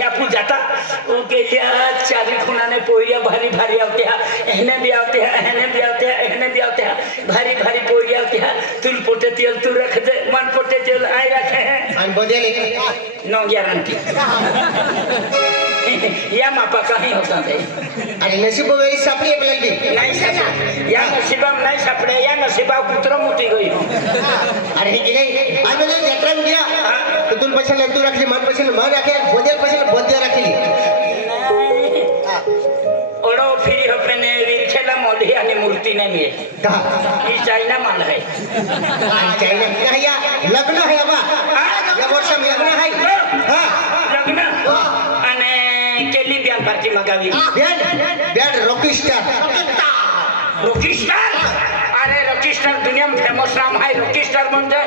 ह्या जाता वो गेल्या चारी खुणाने पोयऱ्या भारी भारी आवत्या एहने भी आवत्या एहने भी आवत्या एहने भी आवत्या भारी भारी पोयऱ्या आवत्या तुल पोटे तेल तू रख दे मन पोटे तेल आई रखे आणि बदले नो गॅरंटी या मापा काही होता ते आणि नशीब वेळी सापडी आपल्याला नाही सापडे या नशिबा नाही सापडे या नशिबा कुत्र मोठी गई अरे हे नाही आम्ही जत्रा गया तुल पैसे तू रखली मन पैसे मन राखे बदल पैसे बदल राखली ओडो फिरी होपने विरखेला मोढी आणि मूर्ती नाही मिळेल ही चायना माल आहे चायना नाही या लग्न आहे बा या वर्ष लग्न आहे लग्न आणि केली ब्यान पार्टी मगावी बँड रॉकी रॉकीस्टार अरे रॉकीस्टार दुनिया में फेमस नाम है रॉकीस्टार म्हणजे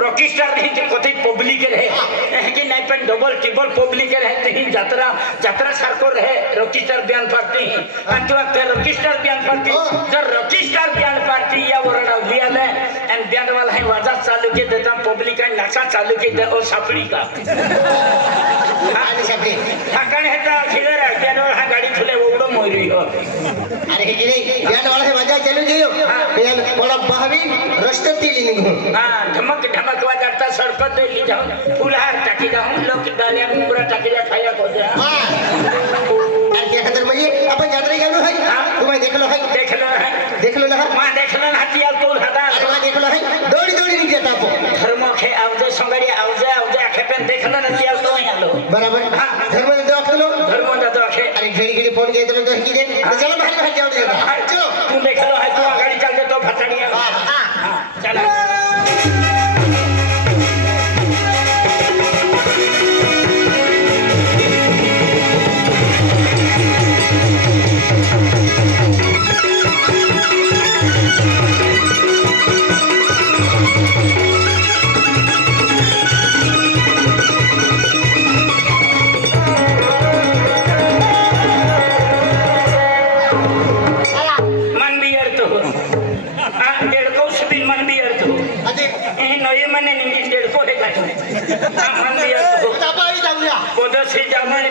रॉकीस्टार नहीं ते कोती पब्लिक रहे कि नहीं पण डबल ट्रिपल पब्लिक रहे ते यात्रा यात्रा सारखो रहे रॉकीस्टार बयान पार्टी आणि तुला ते रॉकीस्टार बयान पार्टी जर रॉकीस्टार बयान पार्टी या वरडा लियाले आणि बँड वाला है वाजा चालू के देता पब्लिक आणि नाचा चालू के दे ओ सापडी का आणि सापडी ठाकण हेता खिलर बँड वाला हा गाडी खुले ओडो मोयरी हो अरे हे नाही बँड वाला है वाजा चालू गयो बयान बड़ा बहावी रस्ते तिली निघून हां धमक धमक वाजता सडकत दिली जाऊन फुलहार टाकी जाऊन लोक डाल्या मुंबरा टाकीला खाया होत्या आणि त्या खातर म्हणजे आपण यात्रा गेलो आहे तुम्ही देखलो ना मा देखलो ना ती तो हाता अरे देखलो है दौड़ी दौड़ी निघत आपण धर्म खे आवजे संगडी आवजे आखे पण देखलो ना ती तो आलो बराबर धर्म दाखलो आखे अरे घडी घडी फोन घेतलो तर की दे चलो बाहेर जाऊ दे चलो तू देखलो है तू गाडी चालते तो फटाडिया चला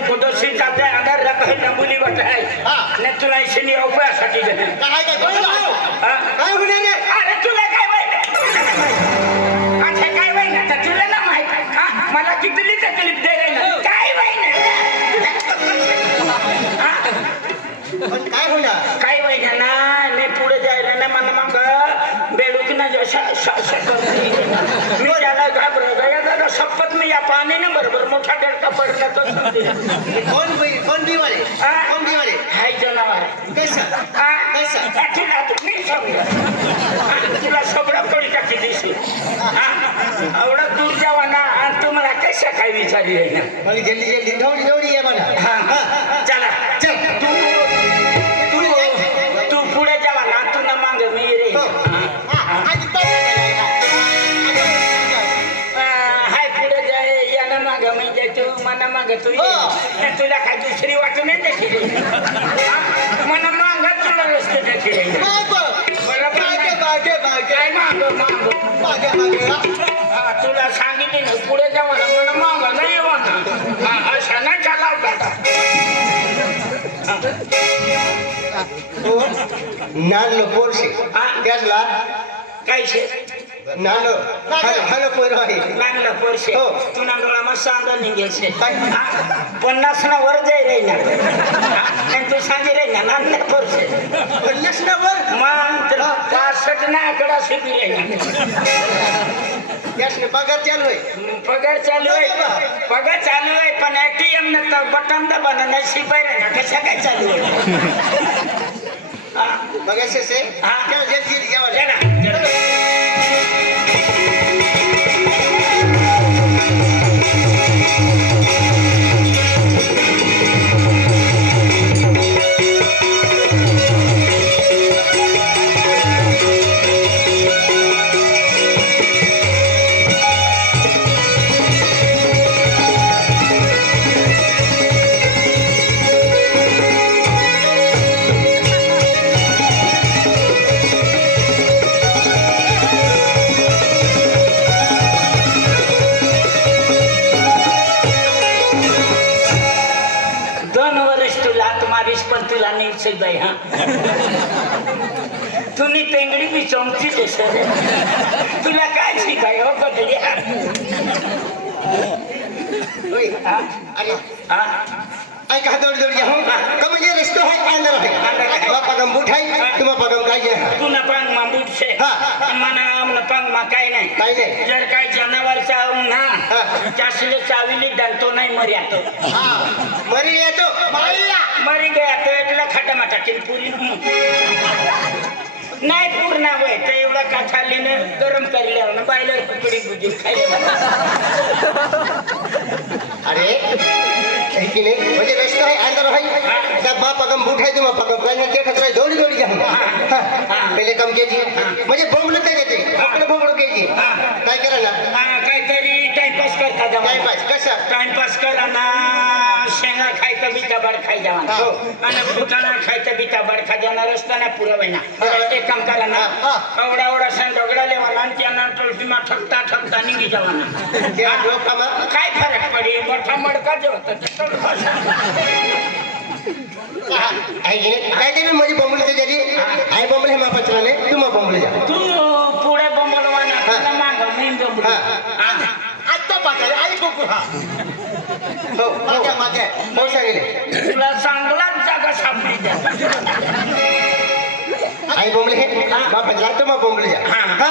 पदोशी जाते अगर रखै नमुली बटाई ने तुला इशनी उपायासाठी गेले काय होणार रे अरे तुला काय अच्छा काय वय ना तुला ना माहित मला कितीली तकलीफ दे रे काय वय पण काय होणार काय वय ना मी पुढे जायला ना मला मग बेडूक ना जसा मी त्याला घाबरलो गया शपथ मी या पाणी ना बरोबर मोठा डरका पडला तो कौन दिवाले हाय जनावर कैसा तुला सगळं पडी टाकी दिसली एवढा दूर जावा ना आणि तुम्हाला कशा काय विचारली आहे ना मग जल्दी दौडी ये मला चला चल तू पुढे जावा ना तू ना मांग मी रे मना माग तू तुला काय दुसरी वाटू नाही देखील मना माग तुला रस्ते देखील तुला सांगितले ना पुढे जावा ना मला माग नाही येवा ना अशा नाही चालवता नालो पोरशे त्याला काय शे नालो हॅलो पोर आहे नागला पोरशे तू नागला मग सांगा निघेल शे 50 ना वर जाई रे ना आणि तू सांगे रे ना नागला पोरशे 50 ना वर मग 65 ना आकडा सुधी रे ना त्यासने पगार चालू आहे पण एटीएम न तर बटन दबाना नशीब आहे ना कशा काय चालू आहे मग से हां जल्दी जावा चला तू लात मारीस पण तुला नाही उचल बाई हा तुम्ही पेंगडी बी चमची दे सर तुला काय शिकाय हो बदल्या अरे हा आई कहा दौड़ दौड़ जाऊं कब ये रिश्तो है अंदर है तुम पगम बुठाई तुम पगम काय जे तू न पांग मांबूट से हा मना न पांग मकाय नाही काय नाही जर काय जनावरचा ना त्यासले चावीली दंतो नाही मर्या तो हा मरी येतो मरी गया तो એટલા ખાટામાં ટાકીને પૂરી नाही पूर्ण वय तर एवढा काठालीने गरम करल्यावर बायला कुकडी भुजी खायला अरे है कि नहीं म्हणजे रिश्तो है अंदर है सब बाप पगम बुठाई तुम पगम काय ते खतरा दौड़ी दौड़ी जाऊं पहिले कम केजी म्हणजे बोंबलं ते येते आपण बोंबलं केजी काय करा ना काहीतरी टाइमपास करता जावा टाइमपास कसा टाइमपास करा ना शेंगा खायचं बिता बड खाय जावा आणि दुकाना खायचं बिता बड खा जाणार रस्ता पुरा ना एक काम करा ना एवढा एवढा सण डगडाले वाला आणि त्यांना टोलटीमा ठकता ठकता निघी जावा ना त्या लोकांना काय फरक पडी मोठा मडका जे होता आहे की नाही काय ते म्हणजे बोंबलं ते जरी आई बोंबले मा पचराले तुम बोंबले जा तू पुढे बोंबलवा ना तुला माग मी बोंबल आता पाकाले आई कोकू हा हो मागे हो सांगितले तुला चांगलाच जागा सापडी द्या आई बोंबले हे मा पचरा तुम बोंबले जा हा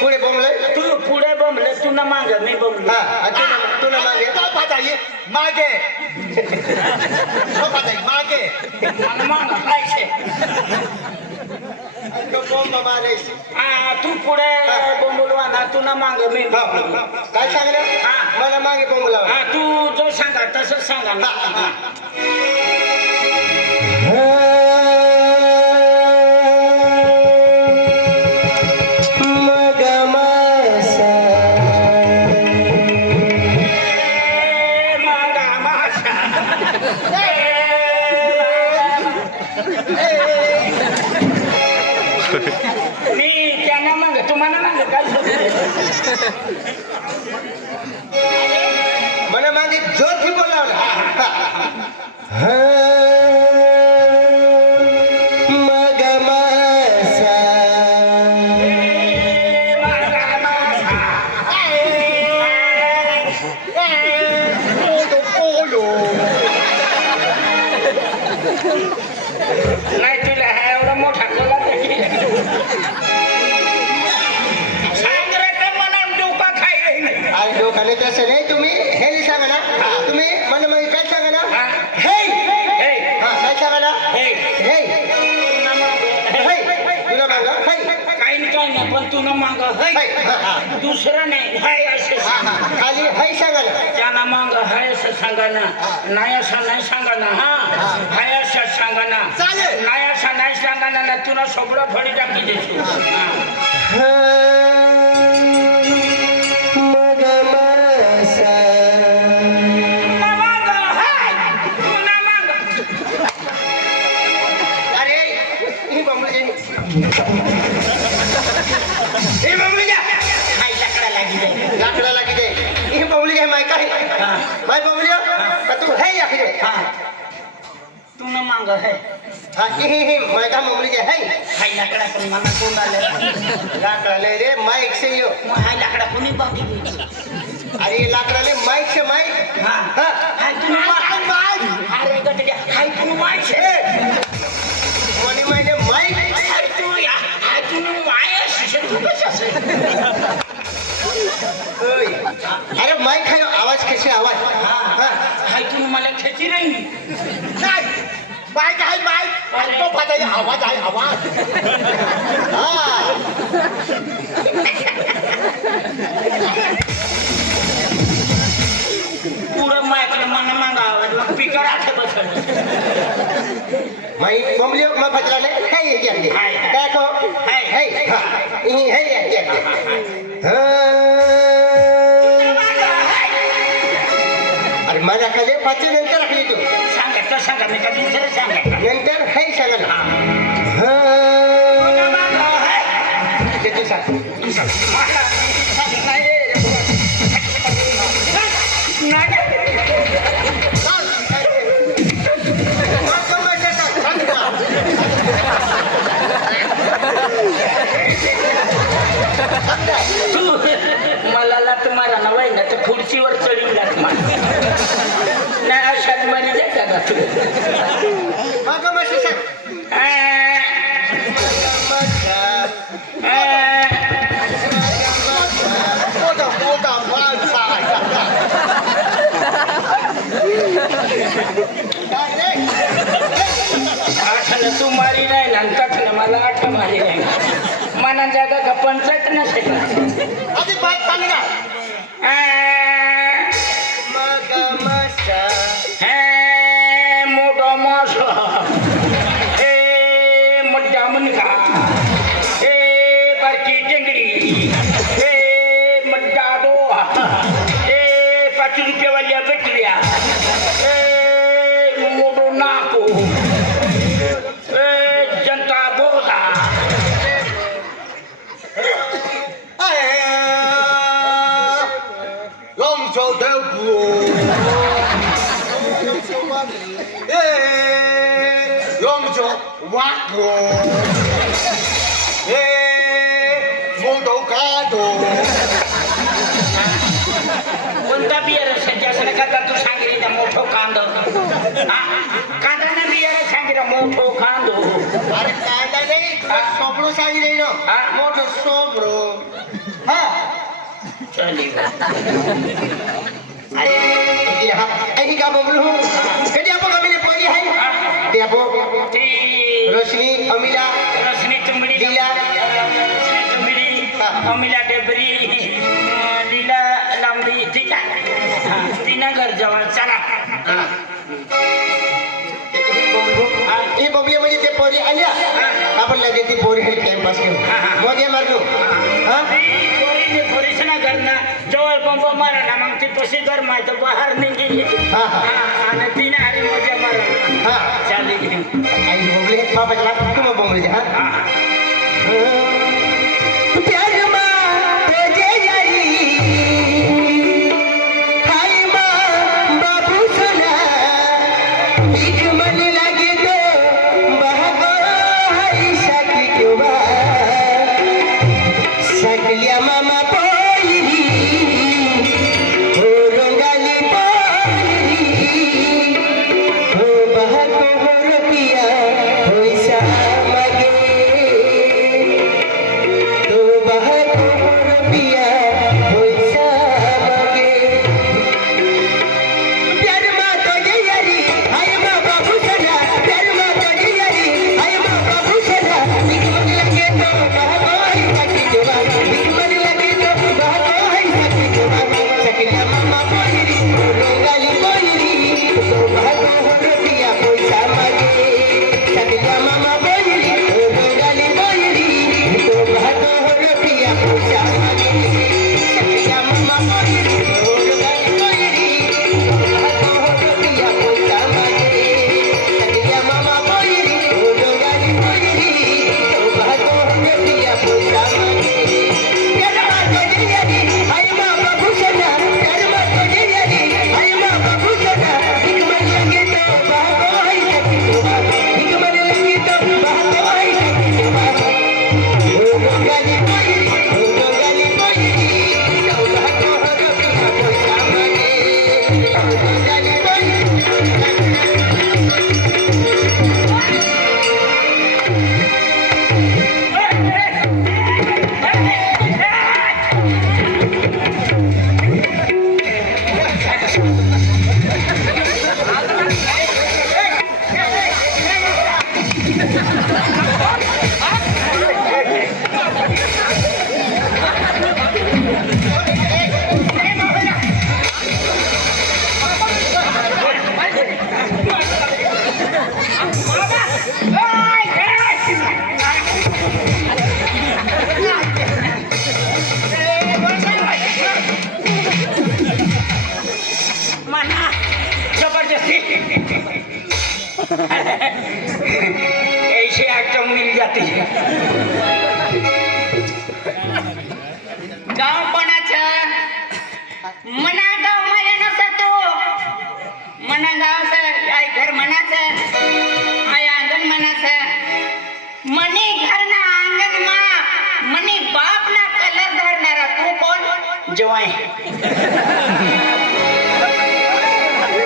पुढे बोंबले तू पुढे बोंबले तू ना माग मी बोंबल हा तू ना मागे तो पाताई मागे तो पाताई मागे मला माग खायचे तो बोंब मारे तू पुढे बोंबलवा ना तू ना माग मी बोंबल काय सांगलं मला मागे बोंबला तू जो सांगा तसंच सांगा ना मी त्यांना माग तुम्हाला माग काय मला मागे जोर की बोलला नाही तुला हा एवढा मोठा कोला आणि डोकाने तसं नाही तुम्ही हे सांगा ना तुम्ही मला मागे काय सांगा ना हे काय सांगा ना हे तुला मागा काही नाही पण तू ना माग दुसरं नाही हाय असं खाली हे सांगा ना त्यांना माग हाय असं सांगा ना नाही असं नाही सांगा ना हाय असं सांगा ना चालेल. नाही असं नाही सांगा ना तुला सगळं फळी टाकी देतो अरे ही बंबली हे बंबली जा हाय लाकडा लागी जाईल लाकडा लागी दे ही बंबली आहे माय काय माय बंबली का तू हे या फिर तू ना माग है हा ही माय का बंबली आहे हाय लाकडा पण मला कोण आलं लाकडा ले रे माइक से यो हाय लाकडा कोणी बाकी अरे लाकडा ले माइक से माइक हाय तू माग अरे गटड्या हाय तू माग छे कोणी मायने माइक हाय तू माय शिक्षण तू कशाचे अरे माइक है आवाज कैसे आवाज हाय तू मला खेची नाही नाही बाईक आहे बाईक तो पाताई आवाज आहे आवाज पुढं मायकडे मला मागावं मग पिकर आठे बसलं माइक बंबली मग फजराले हे ये क्या देखो हे अरे माझ्या खाली पाच नंतर राखली तू सांगा तर सांगा मी का दुसरं सांगा नंतर हे सांगा ना ते तू सांग मग मस्त सांग मोठा मोठा माणसा आठवलं तू मारी नाही नंतर मला आठ मारी नाही मना जागा का पंचायत नसेल आधी बाय सांग ना मग मस्त मोठा मास हे मोठा मुनगा हे बारकी टेंगडी हे मोठा डोहा हे 5 रुपयावाल्या बटल्या हे मोठो नाको हे जनता बोधा Lomso del Blue. Lomso Waco. Moldocado. कोणता बियर सध्या का तू सांगितलं मोठो कांदो कांदा बियर सांगितलं मोठो कांदो अरे कांदा नाही सोबडो सांगितलं ना हा? मोठं सोबडो हा चली અહીં કા બોલું કદી આપો કમીને પડી હાઈ તે આપો ती રોશની અમીલા रसनी चमडी लीला. रसनी चमडी अमिला डेबरी लीला लांबडी ठीक आहे तिना घर जवळ चला એ બબલી म्हणजे ते पोरी आल्या आपण लगे ती पोरी हेल्थ कॅम्पस घेऊन मग हे मारलो हा पोरीसना घरना जवळ पंप मारा ना मग ती पशी घर माहिती बाहेर निघी हा, हा. आणि तिने हरी मजा मारा हा चालेल आई बबली बाबाच्या लाट तू मग बबली हा प्यार मा तुझे यारी हाय मा बाबू सुना बीज मन लगे तो बहको हाय सखी क्यों सकलिया मामा पोईरी हो रंगाली पोईरी हो बहको हो रतिया होइसा मगे तो बहको हो रतिया होइसा मगे प्यार मा तो यारी हाय मा बाबू सना प्यार मा तो यारी हाय मा बाबू सना बिग मन लगे तो बहको हाय सखी जोवा बिग मन लगे तो बहको हाय सखी जोवा सकलिया मामा पोईरी रोगाली पोईरी तो बहको हो रतिया होइसा मगे सकलिया मामा पोईरी रोगाली पोईरी तो बहको हो रतिया होइसा मगे सकलिया मामा पोईरी रोगाली पोईरी तो बहको हो रतिया होइसा मगे सकलिया मामा पोईरी रोगाली पोईरी तो बहको हो रतिया होइसा मगे प्यार मा तुझे यारी हाय मा बाबू सना प्यार मा तुझे यारी हाय मा बाबू सना बिग मन लगे तो बहको हाय सखी जोवा बिग मन लगे तो बहको हाय सखी जोवा रोगाली पोईरी रोगाली पोईरी तो बहको हो रतिया होइसा मगे रोगाली पोईरी मना जबरदस्ती ऐसे आइटम मिल जाती है गाव कोणाचं मना गाव माझ्या नसतो मना गावचं आई घर मनाचं आई अंगण मनाचं मनी घर ना अंगण मा मनी बाप ना कलर धरणारा तू कोण जवाई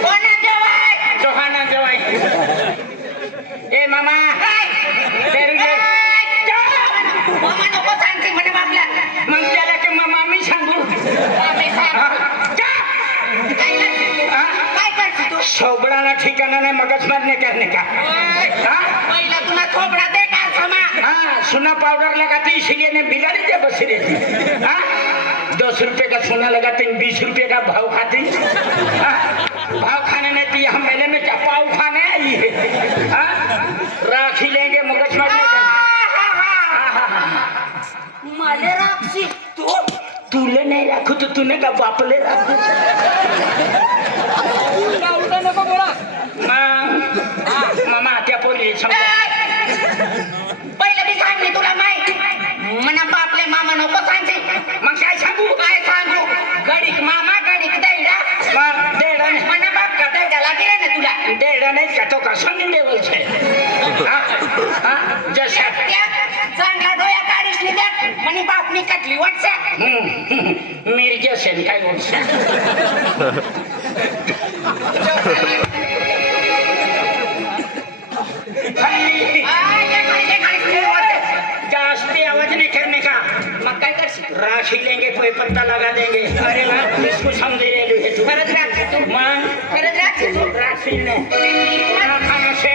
कोणा जवाय जोहाना जवाई सोबडाना ठिकाना नहीं मगज मारने करने का हाँ? पहिला तुला थोबडा दे का समा हाँ सुना पाउडर लगाती इसीलिए ने बिगाड़ी दे बस रही हाँ 10 रुपए का सोना लगाते 20 रुपए का भाव खाती हाँ? भाव खाने नहीं थी हम मेले में क्या पाव खाने आई है हाँ? राखी लेंगे मगज मारने का माले राक्षी तू तुले नहीं रखू तो तूने का बापले रखू मामा त्या पोरी समजा पहिलं मी सांगली तुला माहिती मना बापले मामा नको सांगते मग काय सांगू काय सांगू गडीक मामा गडीक दैडा मग देडा नाही मना बाप का दैडा लागेल ना तुला देडा नाही का तो कसं नाही देवल छे जशा त्या चांगला डोया काढीस नि द्या मनी बापनी कटली वाटसा मिरगी असेल काय गोष्ट जास्ती आवाज नहीं करने का मग काय करशील राखी लेंगे कोई पत्ता लगा देंगे अरे वाह इसको समझे रहे है तू खरंच राक्षी तू मां खरंच राक्षी तू राखी ने खाना से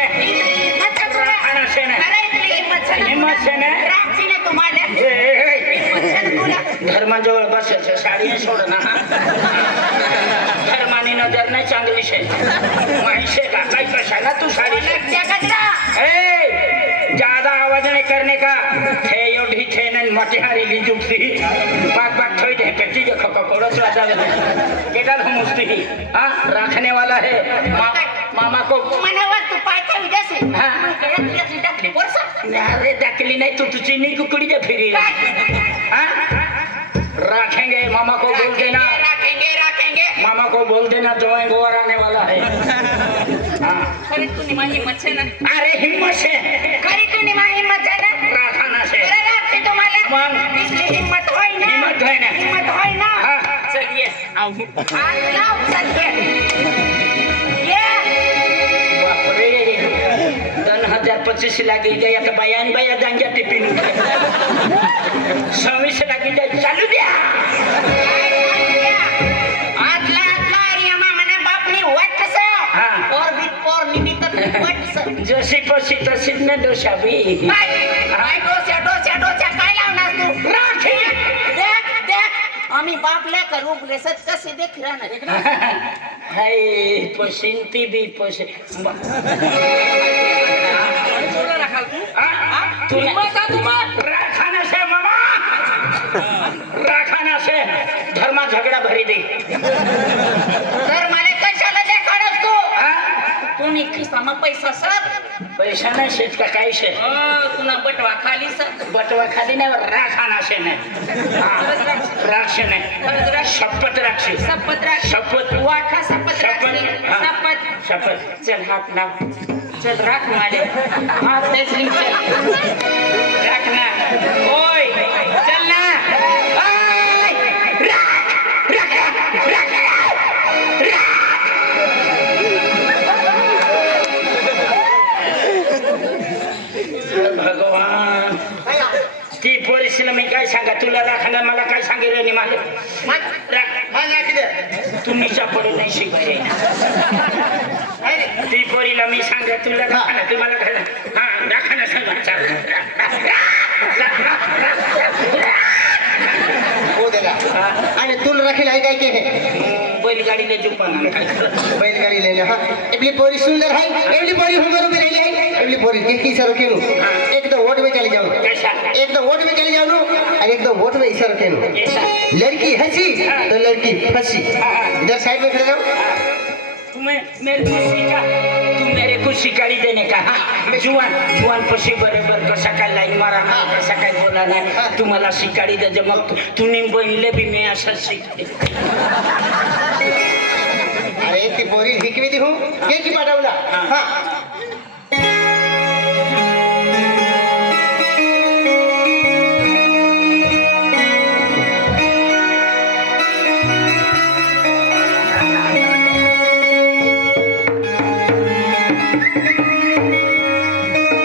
खाना से ने हिम्मत से ने राक्षीने तुम्हाला धर्माजवळ बसायचं साडी सोड ना धर्मानी नजर नाही चांगली शे माहिती का काय कशाला तू साडी ज्यादा आवाज नहीं करने का थे योधी थे न मटिहारी ली जुगती बात बात थोड़ी दे पेटी जो खपा कोड़ा चला जावे केडा घुमस्ती हां रखने वाला है मामा को मनावर तू पायथा विदेशी हां गळ्यातली टाकली पोरसा अरे डकली नहीं तू चीनी कुकड़ी दे फिरी हां रखेंगे मामा को बोल देना राखेंगे मामा को बोल देना जोएंगे और आने वाला है हां खरी तू निमा हिम्मत छे ना अरे हिम्मत से खरी तू निमा हिम्मत छे ना राखाना से अरे राक्षी तुम्हाला मग इतनी हिम्मत होय ना हिम्मत होय ना हां चलिए आओ हाथ लाव चलिए ये बापरे 2025 लागी गया तो बयान बया जांग्या टिपिन 26 लागी जाए चालू द्या आतला आर्यमा मना बापनी वाटस हां और भी पोर निमित्त वाटस जशी पशी तशी न दोषावी काय डोस्या काय लावणार तू राखी देख आम्ही बापल्या करू ब्लेसत कसे देख राहणार हाय पशिंती भी पशी राखाना से मामा राखाना से धर्मा झगड़ा भरी दे तर मला कशाला देखाडस तू हां तुम्ही खिसामा पैसा सर पैसा नाही शेत का काय शे तुला बटवा खाली सर बटवा खाली नाही राखाना से नाही राक्ष नाही शपथ राक्षी शपथ वाखा सपत हां. सपत शपथ चल हात लाव चल राख माले हात तेसली चल राख ना ओय चल ना ओय राख भगवान ती पोरीसला मी काय सांगा तुला राखायला मला काय सांगितलं नाही मला तुम्ही चपड नाही शिकवाय ती पोरीला मी सांगा तुला राखायला तुम्हाला हा राखायला सांगा हो दिला आणि तुला राखील आहे काय के बैलगाडीने जुपाना बैलगाड़ी लेने हाँ एवली पोरी सुंदर है एवली पोरी हुंगर में रही है एवली पोरी की सर केनु एक तो वोट में चली जाऊं कैसा एक तो वोट में चली जाऊं और एक तो वोट में इशारा केनु कैसा लड़की हंसी तो लड़की फंसी इधर साइड में खड़े जाओ तू मेरे को शिकारी देने का हाँ जुआन पशी बरोबर कसा काय लाईन मारा कसा काय बोला नाही तू मला शिकारी दे मग तुम्ही बनले बी मी असं शिकते अरे ती पोरी हिकवी दी हूँ के की पाठवला हाँ